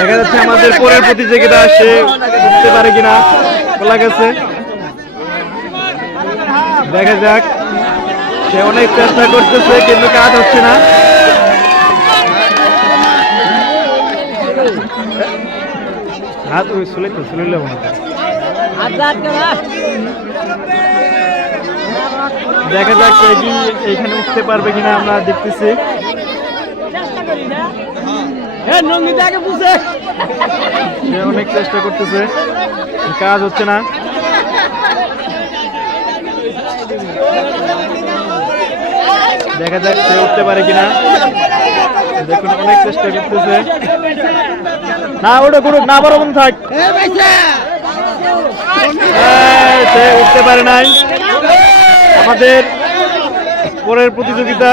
দেখা যাচ্ছে আমাদের পরের প্রতিযোগিতা সে উঠতে পারে কিনা? খোলা গেছে। দেখা যাক। সে অনেক চেষ্টা করতেছে, কিন্তু কাজ হচ্ছে না। হাত ওই শুলে তো দেখা যাক এইখানে উঠতে পারবে কিনা আমরা দেখতেছি। সে অনেক চেষ্টা করতেছে কাজ হচ্ছে না। দেখা যাক সে উঠতে পারে কিনা। দেখুন অনেক চেষ্টা করতেছে। না ওটা করুক না বড় থাক। হ্যাঁ, সে উঠতে পারে নাই। আমাদের পরের প্রতিযোগিতা।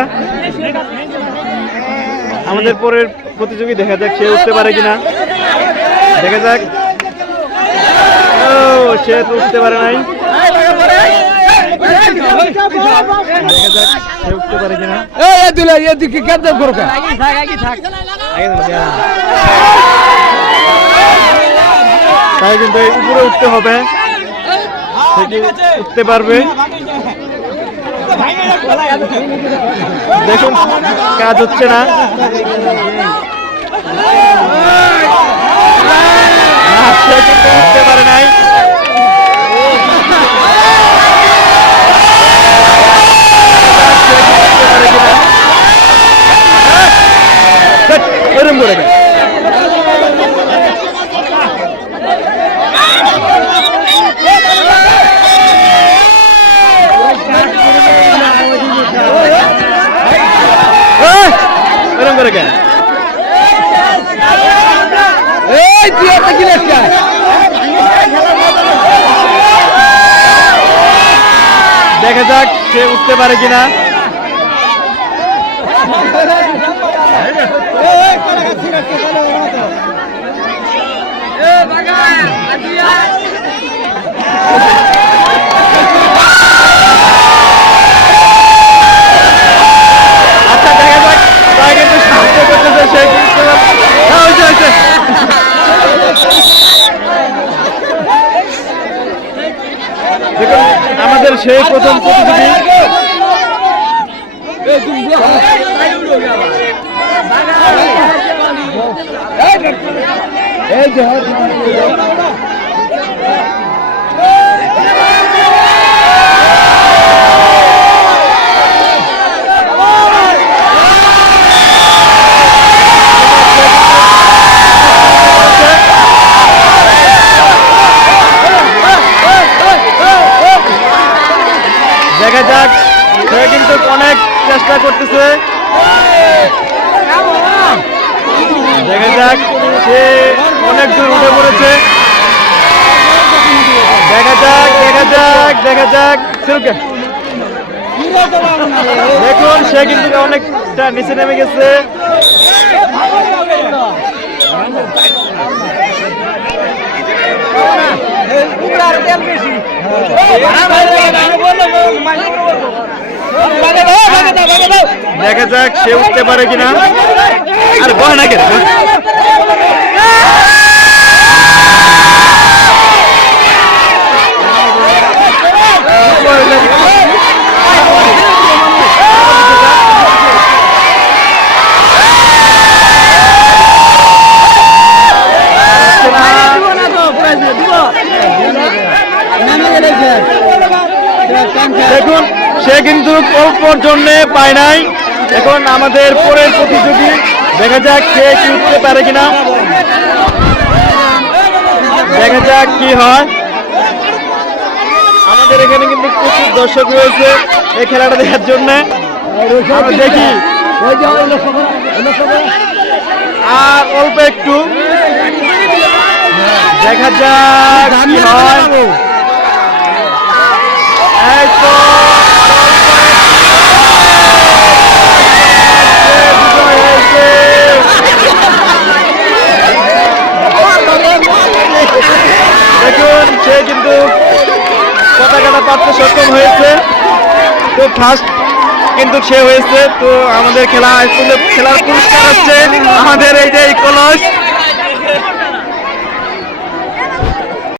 আমাদের পরের প্রতিযোগী দেখা যাক সে উঠতে পারে কিনা। দেখা যাক। ও সে তো উঠতে পারে নাই। দেখা যাক সে উঠতে পারে কিনা। আগে দাও, দেয়া। তাই কিন্তু উপরে উঠতে হবে। উঠতে পারবে? দেখুন কাজ হচ্ছে না। পারে নাই। এরম করে কেন? এই, এরম করে কেন? দেখা যাক সে উঠতে পারে কিনা আচ্ছা দেখা যাক তাই কিন্তু সাহায্য করতেছে সে কিন্তু হ্যাঁ, হয়েছে, হয়েছে। দেখুন আমাদের সেই প্রথম প্রতিযোগী যাক সে কিন্তু অনেক চেষ্টা করতেছে দেখা যাক সে অনেক দূর উঠে পড়েছে দেখা যাক দেখা যাক দেখা যাক সিলকে দেখুন সে কিন্তু অনেকটা নিচে নেমে গেছে দেখা যাক সে উঠতে পারে কিনা। আর বয় না কেন। দেখুন, সে কিন্তু অল্পর জন্য পায় নাই। এখন আমাদের পরের প্রতিযোগী, দেখা যাক সে কি উঠতে পারে কিনা। দেখা যাক কি হয়। আমাদের এখানে কিন্তু প্রচুর দর্শক রয়েছে এই খেলাটা দেখার জন্য। দেখি। আর অল্প একটু। দেখা যাক কি হয় এই তো বিজয় হয়েছে। দেখুন সে কিন্তু পতাকাটা পাততে সক্ষম হয়েছে তো ফার্স্ট কিন্তু সে হয়েছে তো আমাদের খেলা খেলার পুরস্কার হচ্ছে আমাদের এই যে কলম